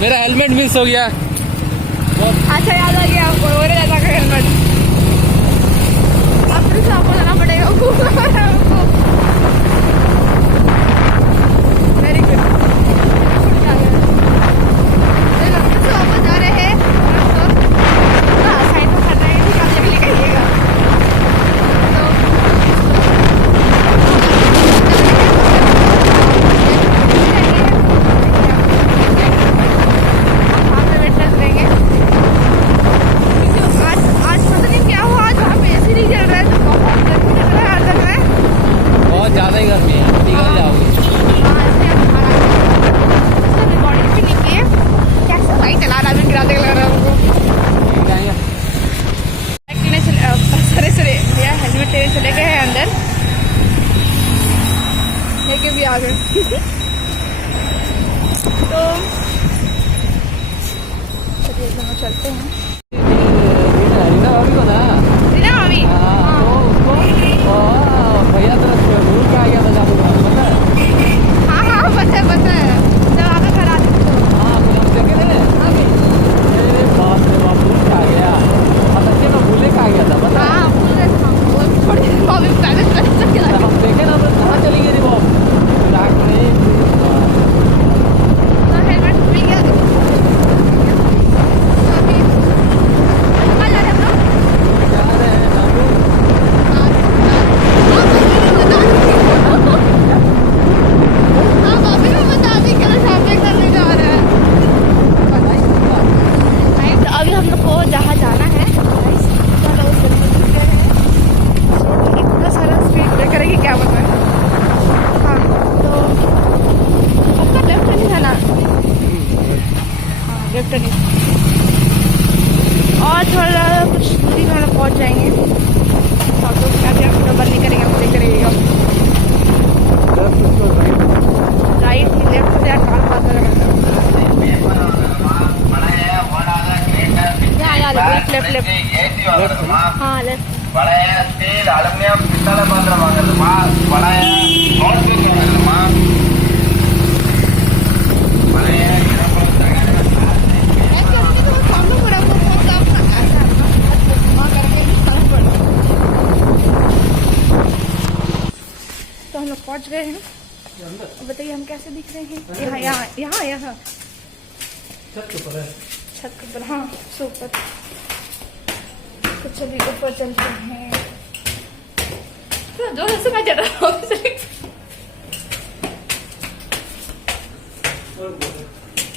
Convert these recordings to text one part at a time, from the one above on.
मेरा helmet miss हो गया। अच्छा याद आ गया आपको, मेरे दादा का हेलमेट। अब फिर से आपको जाना पड़ेगा। Very good. वापस जा रहे हैं साइड में कर रहे हैं कि कब तक लेकर आइएगा। चले गए हैं अंदर, लेके भी आ गए। तो चलिए हम चलते हैं। रीना मामी भैया तो भूल के आ गया था जादू पता है। हाँ हाँ पता है जब आगे घर आते तो हाँ फिर हम देखे थे बाप रे बाप भूल के आ गया। मतलब कि मैं भूले के आ गया था पता है। हाँ भूल गए थोड़ी देर बाद पहले हम देखे ना कहाँ चली गई थी वो रात में। हेलमेट भूल गया तो अभी कहाँ जा रहे हैं हम लोग? जा रहे हैं नानू। हाँ भाभी मैं बता दी क्या शॉपिंग करने जा रहे हैं। तो अभी हम लोग को जहाँ जाना है इतना सारा स्पीड ब्रेकर है कि क्या बताएं। हाँ तो आपका लेफ्ट नहीं था ना? हाँ लेफ्ट नहीं, और थोड़ा कुछ दूरी में हम लोग पहुँच जाएंगे। और तो अभी आप डबल नहीं करेंगे, आप देख रहिएगा। राइट ही लेफ्ट से काल बात कर लेफ्ट लेफ्ट हाँ लेफ्ट। பழைய ஸ்டீல் அலுமினியம் பித்தளை பாத்திரம் வாங்குறதுமா, பழைய நோட் புக் வாங்குறதுமா, பழைய तो हम लोग पहुंच गए हैं। बताइए हम कैसे दिख रहे हैं? यहाँ यहाँ यहाँ यहाँ छत के ऊपर है, छत के ऊपर। हाँ सुपर। तो चलिए ऊपर चलते हैं। जोर से मैं चढ़ रहा हूँ।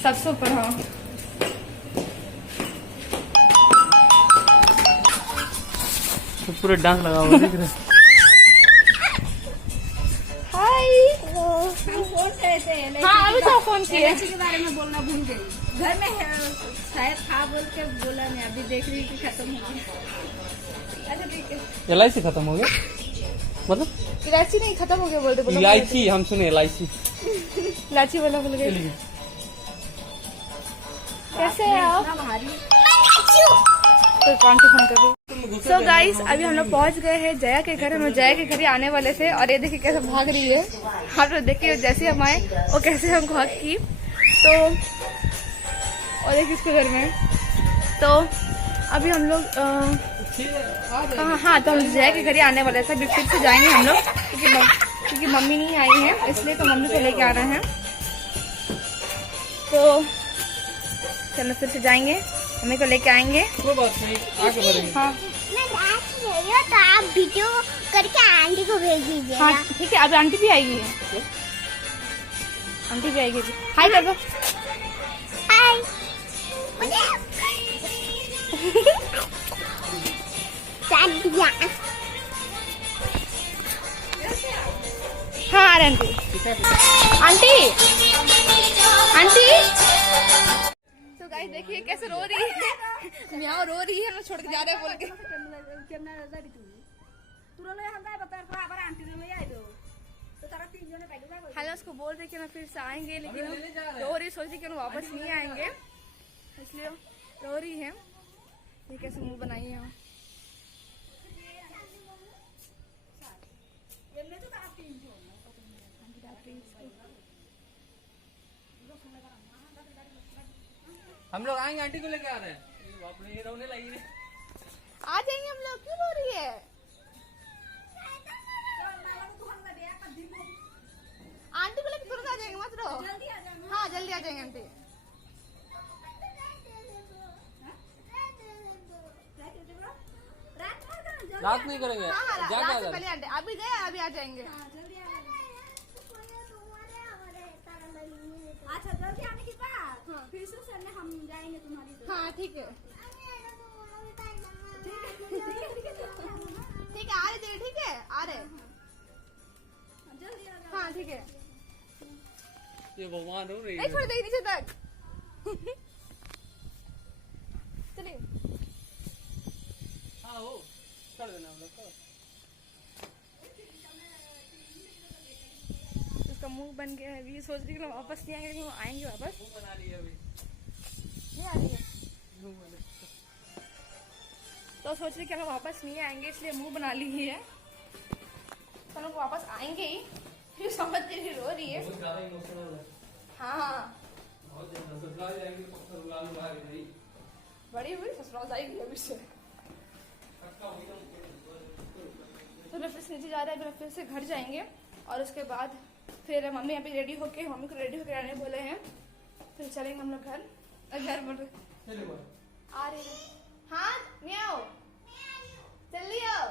सबसे ऊपर। हाँ तो पूरे डांस लगा हुआ दिख रहा है। हाय। हाँ अभी तो फोन किया के बारे में बोलना भूल गई। घर में शायद था बोल के बोला नहीं, अभी देख रही कि खत्म हो गया। अच्छा ठीक है। LIC खत्म हो गया मतलब? इलायची नहीं खत्म हो गया बोलते बोलो। इलायची हम सुने LIC। इलायची वाला बोल गए। कैसे है आप? तो कौन से फोन कर रही? सो गाइस अभी हम लोग पहुंच गए हैं जया के घर। हम लोग जया के घर ही आने वाले थे और ये देखिए कैसे भाग रही है। आप लोग देखिए जैसे हम आए और कैसे हमको हक की। तो और एक इसके घर में तो अभी हम लोग हाँ तो हम जया के घर ही आने वाले थे। अभी फिर से जाएंगे हम लोग क्योंकि मम्मी नहीं आई है, इसलिए तो मम्मी को लेके आ रहे हैं। तो चलो फिर से जाएंगे, मम्मी को लेके आएंगे। कोई बात नहीं, आगे बढ़ेंगे। हाँ तो आप वीडियो करके आंटी को भेज दीजिए। हाँ ठीक है। अभी आंटी भी आएगी, आंटी भी आएगी। हाय कर दो। हाय। हाँ आ रहे आंटी। आंटी आंटी तो गाइस देखिए कैसे रो रही है। म्याओ रो रही है, छोड़ के जा रहे हैं बोल के। हाल उसको बोल रहे कि ना फिर से आएंगे, लेकिन रो रही, सोच रही कि वापस नहीं आएंगे, इसलिए रो रही है। ये कैसे मुंह बनाई है। हम लोग आएंगे, आंटी को लेके आ रहे हैं। ये बाप रे, ये रोने लगी रे। आ जाएंगे हम लोग, क्यों रो रही है? आंटी को लेके तुरंत आ जाएंगे, मत रो। जल्दी आ जाना। हाँ जल्दी आ जाएंगे आंटी। रात नहीं करेंगे, हाँ हाँ जाके आ रात से जाएंगे। पहले आंटी अभी गए, अभी आ जाएंगे। जल्दी आ जाना। अच्छा जल्दी आने के बाद फिर से सर हम जाएंगे तुम्हारी तरफ। हाँ ठीक है, ठीक है आ रहे तेरे, ठीक है आ रहे। जल्दी आ जाओ। हाँ ठीक है, ये भगवान रो रही नहीं है। छोड़ देगी नीचे तक। चलिए हाँ हो, कर देना हम लोग को। उसका मुंह बन गया है अभी, सोच रही हूँ वापस नहीं आएंगे, लेकिन वो आएंगे वापस। मुंह बना रही है अभी। नहीं आ रही है मुंह बना- तो सोच रही कि हम लोग वापस नहीं आएंगे, इसलिए मुंह बना ली है। तो हम लोग वापस आएंगे ही, फिर समझ रही रो रही है। बहुत ज्यादा इमोशनल है। हाँ बहुत ज्यादा। ससुराल जाएंगे तो ससुराल में आ गई नहीं। बड़ी हुई ससुराल जाएगी अभी से। पक्का हुई तो मैं फिर से नीचे जा रहा है, फिर फिर से घर जाएंगे और उसके बाद फिर मम्मी यहाँ पे रेडी होके, मम्मी को रेडी होके आने बोले हैं, फिर चलेंगे हम लोग घर। घर बोल रहे चलो बोल। आ रही है। हाँ म्याओ जल्दी आओ।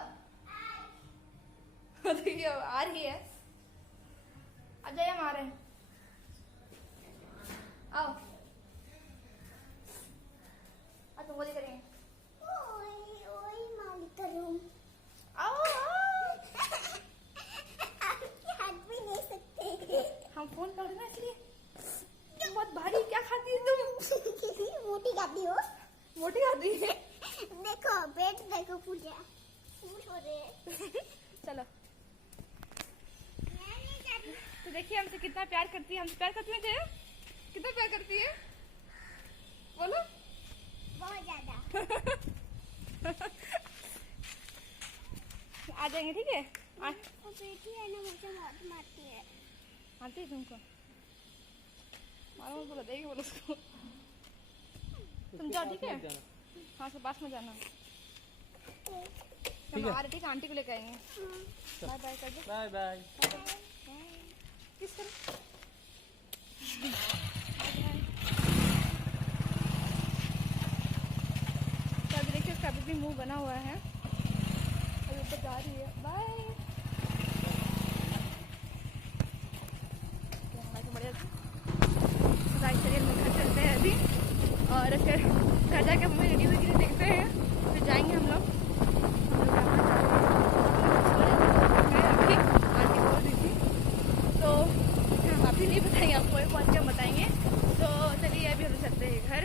देखिए आ रही है, अब जाइए, हम आ रहे हैं, आओ। अब तो बोली करेंगे, आओ आओ। हम फोन कर रहे ना इसलिए। तुम बहुत भारी क्या खाती है तुम? मोटी खाती हो। मोटी खाती है। देखो पेट देखो पूजा फूट हो रहे। चलो तो देखिए हमसे कितना प्यार करती है, हमसे प्यार करती है जया, कितना प्यार करती है बोलो। बहुत ज्यादा। आ जाएंगे ठीक है। वो बेटी है ना मुझे बहुत मारती है। आती है तुमको मारो, बोला देगी बोलो उसको। तुम जाओ ठीक है, हाँ से पास में जाना। हम आ रहे ठीक है, आंटी को लेकर आएंगे। बाय बाय कर दो, बाय बाय। किस तरह। तो अभी देखिए उसका अभी भी मुंह बना हुआ है, अभी ऊपर जा रही है। बाय। बढ़िया चलिए हम घर चलते हैं अभी, और फिर घर जाके मम्मी रेडी हुई कि देखते हैं, फिर जाएंगे हम लोग। अभी आंटी बोल रही थी तो अभी नहीं बताएंगे आपको, पहुँच के हम बताएंगे। तो चलिए अभी हम चलते हैं घर,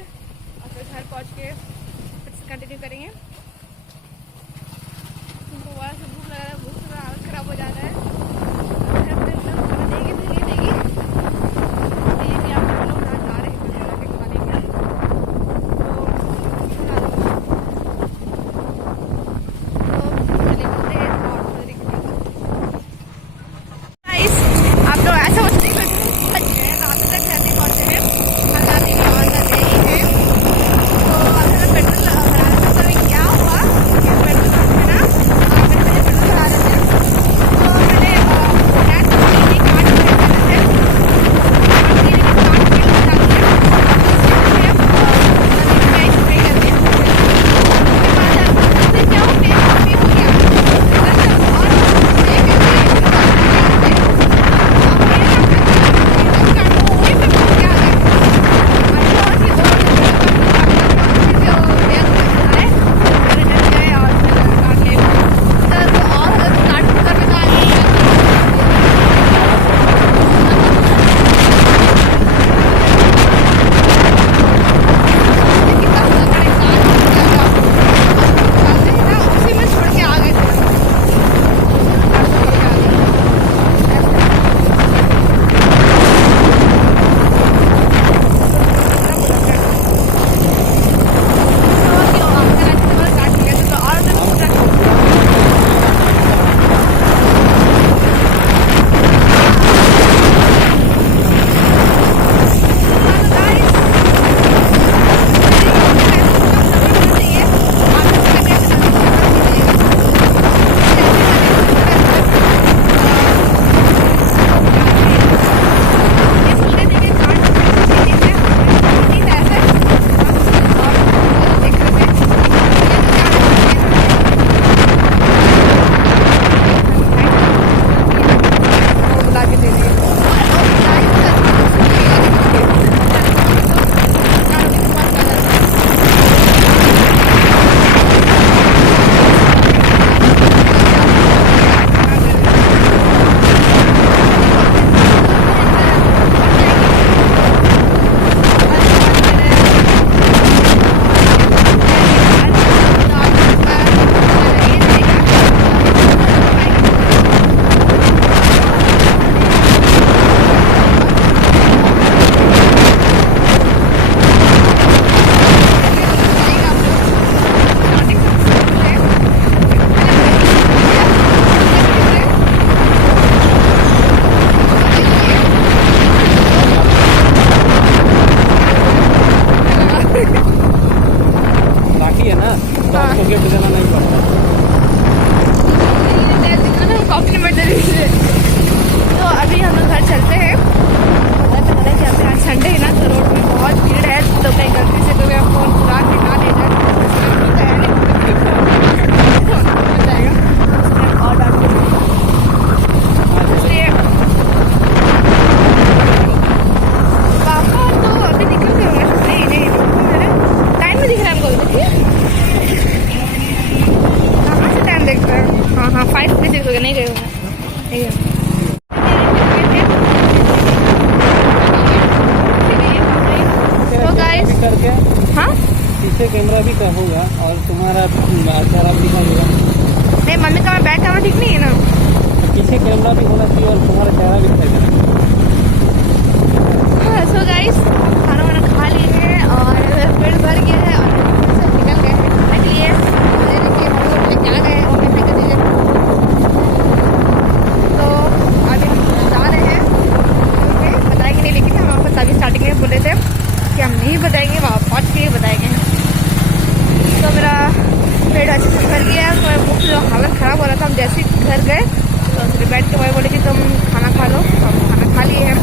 और फिर घर पहुँच के फिर कंटिन्यू करेंगे। तुमको बड़ा सा भूख लग रहा है, भूख लग रहा है। तो गाइस करके हाँ पीछे कैमरा भी का होगा और तुम्हारा चेहरा भी दिखाएगा। नहीं, मम्मी का बैक कैमरा ठीक नहीं है ना। पीछे कैमरा भी होना चाहिए और तुम्हारा चेहरा भी दिखाएगा। सो गाइस खाना वाना खा लिए हैं और पेट भर गया है और से निकल गए हैं खाने के लिए। देखिए हम लोग लेके आ गए हैं और खाने के लिए। तो अभी हम जा रहे हैं, बताएंगे नहीं, लेकिन हम आपको तभी स्टार्टिंग में बोले थे कि हम नहीं बताएंगे, वहाँ पहुँच के ही बताएंगे। तो मेरा पेट अच्छे से भर गया है, तो भूख जो हालत ख़राब हो रहा था, हम जैसे ही घर गए तो फिर बैठ के वही बोले कि तुम खाना खा लो। तो हम खाना खा लिए हैं।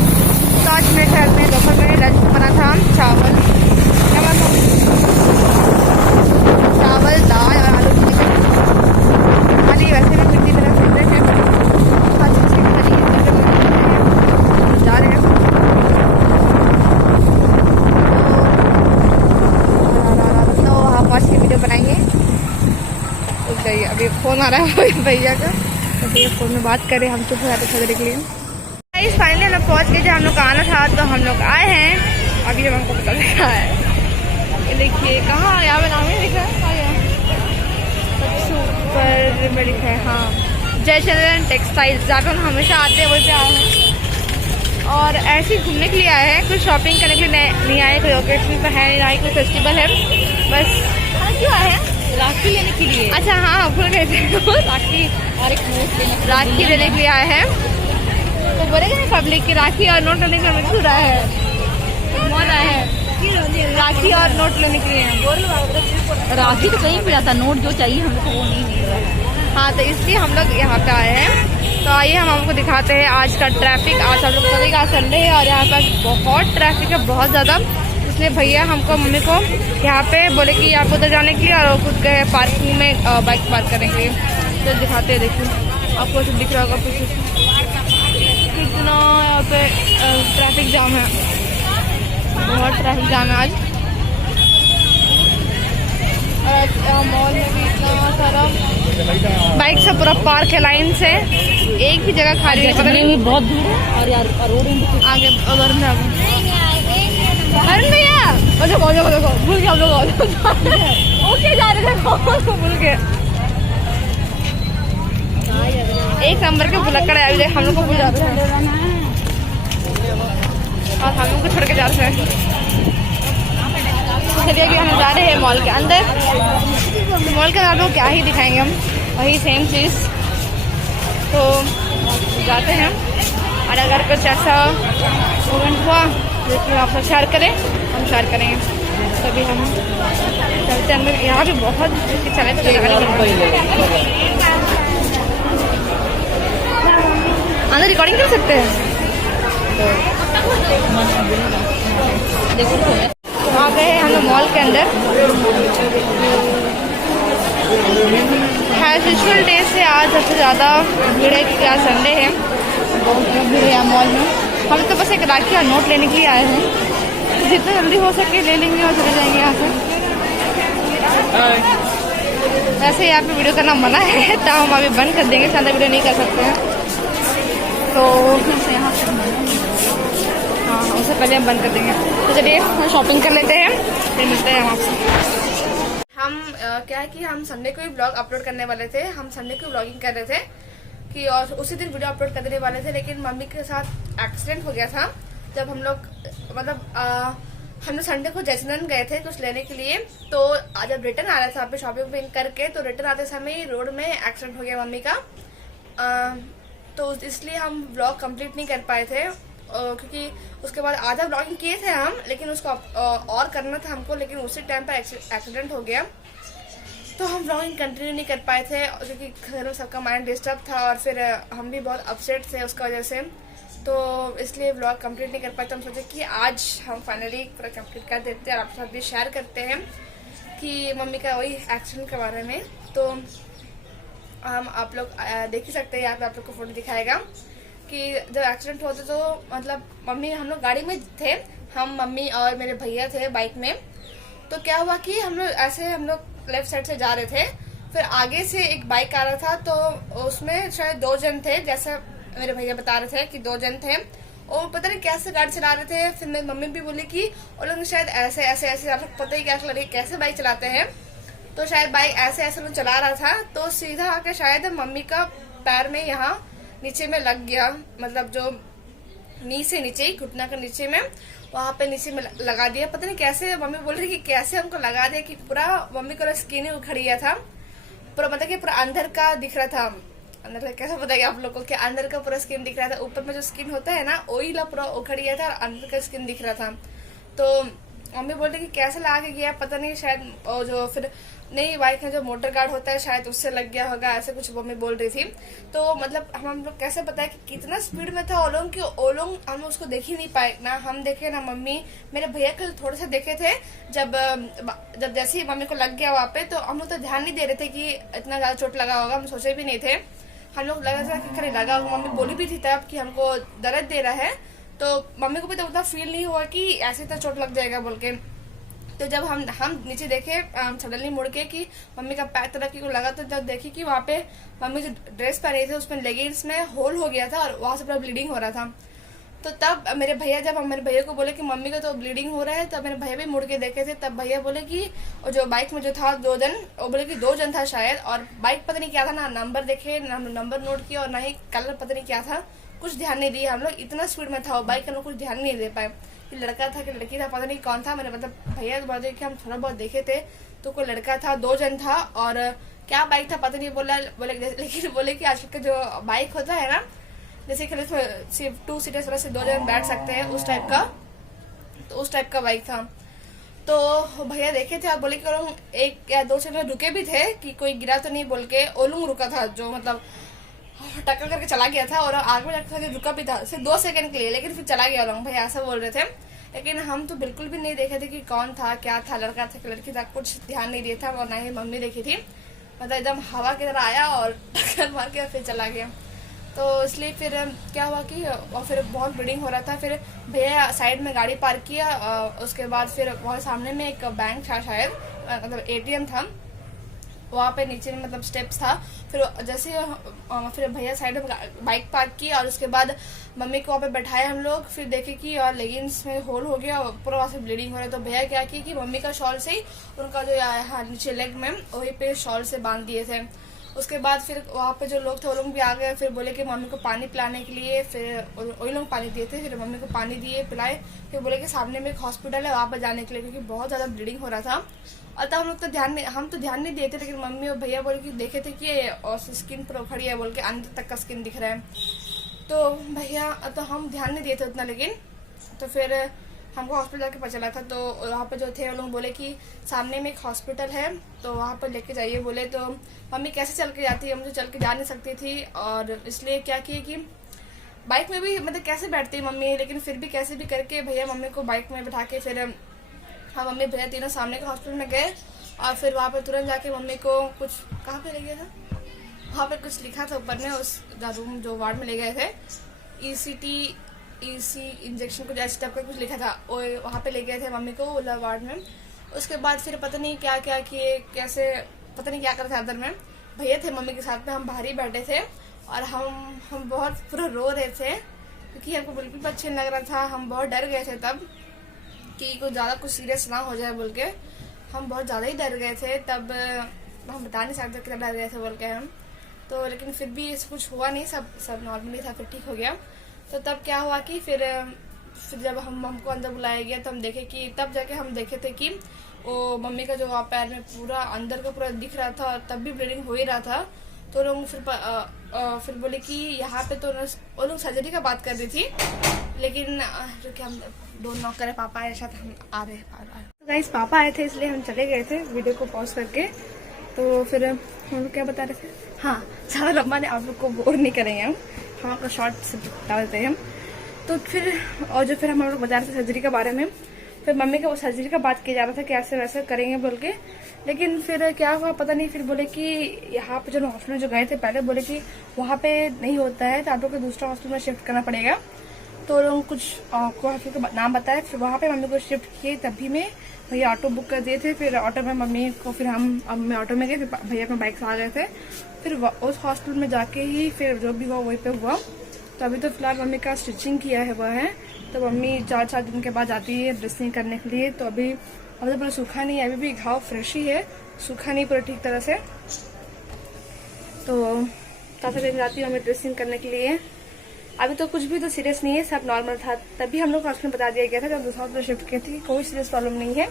तो आज मेरे घर में दोपहर में लंच बना था चावल, क्या बना था, चावल दाल और आलू की सब्जी खा ली। वैसे भी मिट्टी मेरा फेवरेट है, अच्छे से खा ली। जा रहे हैं तो वहाँ पहुँच के वीडियो बनाएंगे। अभी फ़ोन आ रहा है भैया का, तो भैया फ़ोन में बात करें, हम चुप हो जाते थोड़ी देर के लिए। फाइनली हम लोग पहुँच गए, जब हम लोग का आना था तो हम लोग आए हैं। अभी हम हमको पता लगा है, ये देखिए कहाँ, यहाँ पे नाम ही लिखा है, सुपर में लिखा है, हाँ जयचंद्रन टेक्सटाइल्स, जहाँ पे हम हमेशा आते हैं वहीं पे आए हैं। और ऐसे ही घूमने के लिए आए हैं, कुछ शॉपिंग करने के लिए नहीं आए, कोई ओकेजन तो है नहीं, ना ही कोई फेस्टिवल है, बस क्यों आए हैं, राखी लेने के लिए। अच्छा हाँ भूल गए थे राखी और एक नोट राखी लेने के लिए आए हैं। तो बोलेगा ना पब्लिक की राखी और नोट लेने के लिए क्यों रहा है, मौन आया है राखी और नोट लेने के लिए। राखी तो कहीं भी आता, नोट जो चाहिए हमको वो नहीं मिल रहा है। हाँ तो इसलिए हम लोग यहाँ पे आए हैं। तो आइए हम आपको दिखाते हैं आज का ट्रैफिक। आज आप लोग पता आज संडे है और यहाँ पर बहुत ट्रैफिक है, बहुत ज़्यादा। इसलिए भैया हमको मम्मी को यहाँ पे बोले कि आप उधर जाने के लिए और खुद गए पार्किंग में बाइक पार्क करने के लिए। तो दिखाते हैं, देखिए आपको सब दिख रहा होगा पीछे कितना यहाँ पे ट्रैफिक जाम है, बहुत ट्रैफिक जाम है आज। और मॉल में भी इतना सारा बाइक सब पूरा पार्क है लाइन से, एक भी जगह खाली है, पता नहीं बहुत दूर है। और यार रोड आगे वरुण भैया देखो देखो देखो भूल गए हम लोग ओके जा रहे थे भूल गए। एक नंबर के बुलक्कड़ है, हम लोग को भूल जाते हैं और हम लोग को छोड़ के जा रहे हैं। चलिए अभी हम जा रहे हैं मॉल के अंदर। मॉल के अंदर क्या ही दिखाएंगे हम, वही सेम चीज़। तो जाते हैं और अगर कुछ ऐसा इवेंट हुआ जिसमें आप शेयर करें, हम शेयर करेंगे। तभी हम चलते अंदर। यहाँ भी बहुत चले अंदर रिकॉर्डिंग कर सकते हैं। आ गए हैं हम लोग मॉल के अंदर। हैजुअल डे से आज सबसे ज़्यादा भीड़ है क्योंकि आज संडे है, बहुत भीड़ है मॉल में। हम तो बस एक राखी और नोट लेने के लिए आए हैं, तो जितना जल्दी हो सके ले लेंगे और चले जाएंगे यहाँ से। वैसे यहाँ पे वीडियो करना मना है, तो हम अभी बंद कर देंगे, ज़्यादा वीडियो नहीं कर सकते हैं। तो यहाँ हाँ उससे पहले हम बंद कर देंगे। तो चलिए हम शॉपिंग कर लेते हैं, फिर मिलते हैं हम आपसे। हम क्या है कि हम संडे को ही ब्लॉग अपलोड करने वाले थे, हम संडे को ब्लॉगिंग कर रहे थे कि और उसी दिन वीडियो अपलोड करने वाले थे, लेकिन मम्मी के साथ एक्सीडेंट हो गया था। जब हम लोग मतलब हम लोग संडे को जयचंदन गए थे कुछ लेने के लिए, तो जब रिटर्न आ रहा था पे शॉपिंग करके, तो रिटर्न आते समय रोड में एक्सीडेंट हो गया मम्मी का। तो इसलिए हम ब्लॉग कंप्लीट नहीं कर पाए थे, क्योंकि उसके बाद आधा ब्लॉगिंग किए थे हम, लेकिन उसको और करना था हमको, लेकिन उसी टाइम पर एक्सीडेंट हो गया, तो हम ब्लॉगिंग कंटिन्यू नहीं कर पाए थे, क्योंकि घर में सबका माइंड डिस्टर्ब था और फिर हम भी बहुत अपसेट थे उसका वजह से, तो इसलिए ब्लॉग कंप्लीट नहीं कर पाए। तो हम सोचे कि आज हम फाइनली पूरा कंप्लीट कर देते हैं और आपके साथ भी शेयर करते हैं कि मम्मी का वही एक्सीडेंट के बारे में। तो हम आप लोग देख ही सकते हैं, यहाँ पे आप लोग को फोटो दिखाएगा कि जब एक्सीडेंट हुआ था तो मतलब मम्मी हम लोग गाड़ी में थे, हम मम्मी और मेरे भैया थे बाइक में। तो क्या हुआ कि हम लोग लेफ्ट साइड से जा रहे थे, फिर आगे से एक बाइक आ रहा था, तो उसमें शायद 2 जन थे, जैसा मेरे भैया बता रहे थे कि 2 जन थे और पता नहीं कैसे गाड़ी चला रहे थे। फिर मेरी मम्मी भी बोली कि वो लोग शायद ऐसे ऐसे ऐसे, आप लोग पता ही क्या लगे कैसे बाइक चलाते हैं, तो शायद बाइक ऐसे ऐसे लोग चला रहा था तो सीधा आके शायद मम्मी का पैर में यहाँ नीचे में लग गया, मतलब जो नी से नीचे, घुटना के नीचे में, वहां पे नीचे में लगा दिया। पता नहीं कैसे, मम्मी बोल रही कि कैसे हमको लगा दिया कि पूरा मम्मी को स्किन ही उखड़ गया था पूरा, मतलब कि पूरा अंदर का दिख रहा था। अंदर का कैसे बताइए आप लोगों को कि अंदर का पूरा स्किन दिख रहा था, ऊपर में जो स्किन होता है ना वही पूरा उखड़ गया था और अंदर का स्किन दिख रहा था। तो मम्मी बोल रही कि कैसे लगा के गया पता नहीं, शायद जो फिर नहीं बाइक में जो मोटर गार्ड होता है शायद उससे लग गया होगा, ऐसे कुछ मम्मी बोल रही थी। तो मतलब हम लोग कैसे बताए कि कितना स्पीड में था ओलोंग कि ओलोंग हम उसको देख ही नहीं पाए, ना हम देखे ना मम्मी। मेरे भैया कल थोड़े से देखे थे, जब जैसे ही मम्मी को लग गया वहाँ पे तो हम लोग तो ध्यान नहीं दे रहे थे कि इतना ज्यादा चोट लगा होगा, हम सोचे भी नहीं थे। हम लोग लगा था कि खड़े लगा होगा, मम्मी बोली भी थी तब कि हमको दर्द दे रहा है, तो मम्मी को भी तो उतना फील नहीं हुआ कि ऐसे तो चोट लग जाएगा बोल के। तो जब हम नीचे देखे सडनली मुड़ के कि मम्मी का पैर तरफ की को लगा, तो जब देखी कि वहाँ पे मम्मी जो ड्रेस पहने थे उसमें लेगिंग्स में होल हो गया था और वहां से पूरा ब्लीडिंग हो रहा था। तो तब मेरे भैया को बोले कि मम्मी को तो ब्लीडिंग हो रहा है, तब मेरे भैया भी मुड़ के देखे थे, तब भैया बोले कि जो बाइक में जो था 2 जन, वो बोले कि 2 जन था शायद, और बाइक पता नहीं क्या था, ना नंबर देखे ना नंबर नोट किया और ना ही कलर पता नहीं क्या था, कुछ ध्यान नहीं दिए हम लोग, इतना स्पीड में था वो बाइक, हम लोग कुछ ध्यान नहीं दे पाए कि लड़का था कि लड़की था, पता नहीं कौन था। मैंने मतलब भैया को बोले कि हम थोड़ा बहुत देखे थे तो कोई लड़का था, 2 जन था और क्या बाइक था पता नहीं, बोले लेकिन बोले कि आजकल का जो बाइक होता है ना, जैसे कि सिर्फ 2 सीटर्स वाला से 2 जन बैठ सकते हैं उस टाइप का, तो उस टाइप का बाइक था। तो भैया देखे थे और बोले कि 1 या 2 सेकंड रुके भी थे कि कोई गिरा तो नहीं बोल के, ओलूंग रुका था जो मतलब टक्कर करके चला गया था और आगे में जाकर रुका भी था सिर्फ 2 सेकंड के लिए, लेकिन फिर चला गया लोग, भैया ऐसा बोल रहे थे। लेकिन हम तो बिल्कुल भी नहीं देखे थे कि कौन था क्या था, लड़का था कि लड़की था, कुछ ध्यान नहीं दिया था और ना ही मम्मी देखी थी, मतलब एकदम हवा की तरह आया और टक्कर मार के फिर चला गया। तो इसलिए फिर क्या हुआ कि और फिर बहुत ब्लीडिंग हो रहा था, फिर भैया साइड में गाड़ी पार्क किया, उसके बाद फिर बहुत सामने में एक बैंक था शायद, मतलब ATM था, वहाँ पे नीचे में मतलब स्टेप्स था। फिर जैसे फिर भैया साइड में बाइक पार्क की और उसके बाद मम्मी को वहाँ पे बैठाए हम लोग, फिर देखे कि और लेगिंग्स में होल हो गया, पूरा वहाँ से ब्लीडिंग हो रहा है। तो भैया क्या किया कि मम्मी का शॉल से ही उनका जो नीचे लेग में वहीं पे शॉल से बांध दिए थे। उसके बाद फिर वहाँ पे जो लोग थे वो लोग भी आ गए, फिर बोले कि मम्मी को पानी पिलाने के लिए, फिर वही लोग पानी दिए थे, फिर मम्मी को पानी दिए पिलाए, फिर बोले कि सामने में एक हॉस्पिटल है वहाँ पर जाने के लिए, क्योंकि बहुत ज़्यादा ब्लीडिंग हो रहा था। और तब हम लोग तो ध्यान नहीं देते, लेकिन मम्मी और भैया बोले कि देखे थे कि स्किन पर उखड़ी है बोल के, अंदर तक का स्किन दिख रहा है। तो भैया तो हम ध्यान नहीं दिए थे उतना, लेकिन तो फिर हमको हॉस्पिटल जाके पता चला था। तो वहाँ पे जो थे वो लोग बोले कि सामने में एक हॉस्पिटल है तो वहाँ पर लेके जाइए बोले। तो मम्मी कैसे चल के जाती है, हम तो चल के जा नहीं सकती थी, और इसलिए क्या किए कि बाइक में भी मतलब कैसे बैठती है मम्मी, लेकिन फिर भी कैसे भी करके भैया मम्मी को बाइक में बैठा के फिर हम मम्मी भैया तीनों सामने के हॉस्पिटल में गए, और फिर वहाँ पर तुरंत जाके मम्मी को कुछ कहाँ पे ले गया था, वहाँ पे कुछ लिखा था ऊपर में, उस रूम जो वार्ड में ले गए थे, EC इंजेक्शन कुछ ऐसे टाइप का कुछ लिखा था, वहाँ पे ले गए थे मम्मी को ओला वार्ड में। उसके बाद फिर पता नहीं क्या क्या किए, कैसे पता नहीं क्या कर था अंदर में, भैया थे मम्मी के साथ में, हम बाहर ही बैठे थे और हम बहुत पूरा रो रहे थे क्योंकि हमको बिल्कुल भी अच्छा नहीं लग रहा था। हम बहुत डर गए थे तब कि कुछ ज़्यादा कुछ सीरियस ना हो जाए बोल के, हम बहुत ज़्यादा ही डर गए थे तब, हम बता नहीं सकते कितना डर गए थे बोल के हम तो। लेकिन फिर भी ऐसा कुछ हुआ नहीं, सब नॉर्मली था, फिर ठीक हो गया। तो तब क्या हुआ कि फिर जब हमको अंदर बुलाया गया तो हम देखे कि तब जाके हम देखे थे कि वो मम्मी का जो पैर में पूरा अंदर का पूरा दिख रहा था और तब भी ब्लीडिंग हो ही रहा था। तो लोग फिर बोले कि यहाँ पे तो वो लोग सर्जरी का बात कर रही थी, लेकिन जो कि हम डोंट नॉक करे, पापा आए साथ, हम आ रहे तो गाइस पापा आए थे इसलिए हम चले गए थे वीडियो को पॉज करके। तो फिर हम लोग क्या बता रहे थे, हाँ ज़्यादा लंबा नहीं, आप लोग को बोर नहीं करेंगे हम आपको शॉर्ट से बता देते हैं। तो फिर और जो फिर हम लोग बता रहे थे सर्जरी के बारे में, फिर मम्मी का वो सर्जरी का बात किया जा रहा था कि ऐसे वैसे करेंगे बोल के, लेकिन फिर क्या हुआ पता नहीं। फिर बोले कि यहाँ पे जो हॉस्पिटल जो गए थे पहले, बोले कि वहाँ पे नहीं होता है तो आप लोग को दूसरा हॉस्पिटल में शिफ्ट करना पड़ेगा। तो लोग कुछ हॉस्पिटल का नाम बताया, फिर वहाँ पे मम्मी को शिफ्ट किए। तभी में भैया ऑटो बुक कर दिए थे, फिर ऑटो में मम्मी को, फिर मैं ऑटो में गए, फिर भैया अपने बाइक से आ गए थे। फिर उस हॉस्पिटल में जाके ही फिर जो भी हुआ वहीं पे हुआ। तो अभी तो फिलहाल मम्मी का स्टिचिंग किया है हुआ है, तो मम्मी 4 दिन के बाद आती है ड्रेसिंग करने के लिए। तो अभी तो पूरा सूखा नहीं है, अभी भी घाव फ्रेश ही है, सूखा नहीं पूरा ठीक तरह से। तो 4 दिन जाती हूँ हमें ड्रेसिंग करने के लिए। अभी तो कुछ भी तो सीरियस नहीं है, सब नॉर्मल था। तभी हम लोग को हॉस्पिटल बता दिया गया था जब दूसरा शिफ्ट की थी, कोई सीरियस प्रॉब्लम नहीं है,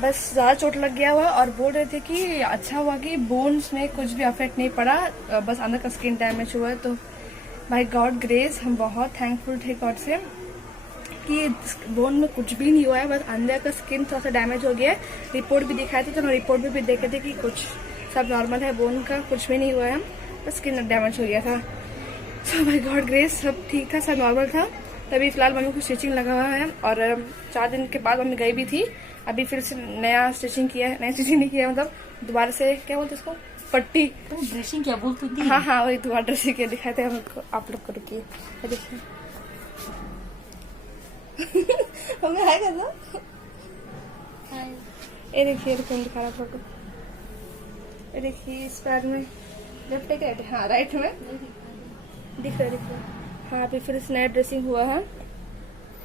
बस ज़्यादा चोट लग गया हुआ। और बोल रहे थे कि अच्छा हुआ कि बोन्स में कुछ भी अफेक्ट नहीं पड़ा, बस अंदर का स्किन डैमेज हुआ है। तो बाय गॉड ग्रेस हम बहुत थैंकफुल थे गॉड से कि बोन में कुछ भी नहीं हुआ है, बस अंदर का स्किन थोड़ा सा डैमेज हो गया है। रिपोर्ट भी दिखाए थे तो हम रिपोर्ट में भी देखे थे कि कुछ सब नॉर्मल है, बोन का कुछ भी नहीं हुआ है, बस स्किन डैमेज हो गया था। सो बाय गॉड ग्रेस सब ठीक था, सब नॉर्मल था। तभी फिलहाल मम्मी को स्टिचिंग लगा हुआ है और 4 दिन के बाद मम्मी गई भी थी, अभी फिर से नया स्टिचिंग किया है, नया स्टिचिंग नहीं किया मतलब दोबारा से क्या बोलते उसको, पट्टी तो ड्रेसिंग क्या बोलती थी? हाँ वही दोबारा ड्रेसिंग के दिखाए थे हम लोग को, आप लोग को। रुकिए देखिए हमें है क्या ये देखिए दिखा रहा फोटो, ये देखिए इस पैर में लेफ्ट है राइट, हाँ राइट में दिख रहा। हाँ अभी फिर से नया ड्रेसिंग हुआ है,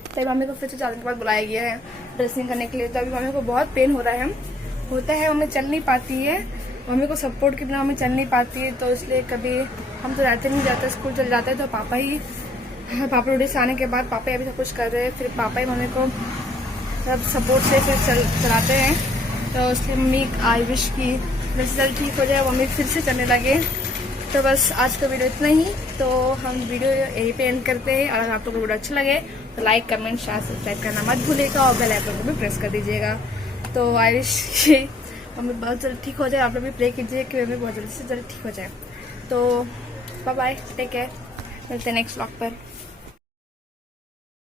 तभी मम्मी को फिर से 4 दिन के बाद बुलाया गया है ड्रेसिंग करने के लिए। तो अभी मम्मी को बहुत पेन हो रहा है, होता है, मम्मी चल नहीं पाती है, मम्मी को सपोर्ट के बिना मम्मी चल नहीं पाती है। तो इसलिए कभी हम तो जाते नहीं जाते, स्कूल चले जाते हैं तो पापा रोटी से आने के बाद पापा अभी सब कुछ कर रहे हैं, फिर पापा ही मम्मी को सब सपोर्ट से फिर चलाते हैं। तो इसलिए मम्मी आई विश की रिजल्ट ठीक हो जाए, मम्मी फिर से चलने लगे। तो बस आज का वीडियो इतना ही, तो हम वीडियो यहीं पे एंड करते हैं। अगर आप लोगों को वीडियो अच्छा लगे तो लाइक कमेंट शेयर सब्सक्राइब करना मत भूलिएगा और बेल आइकन को भी प्रेस कर दीजिएगा। तो आई विश कि मम्मी बहुत जल्द ठीक हो जाए, आप लोग भी प्रे कीजिए कि मम्मी बहुत जल्द से जल्द ठीक हो जाए। तो बाय बाय, टेक केयर, मिलते हैं नेक्स्ट व्लॉग पर।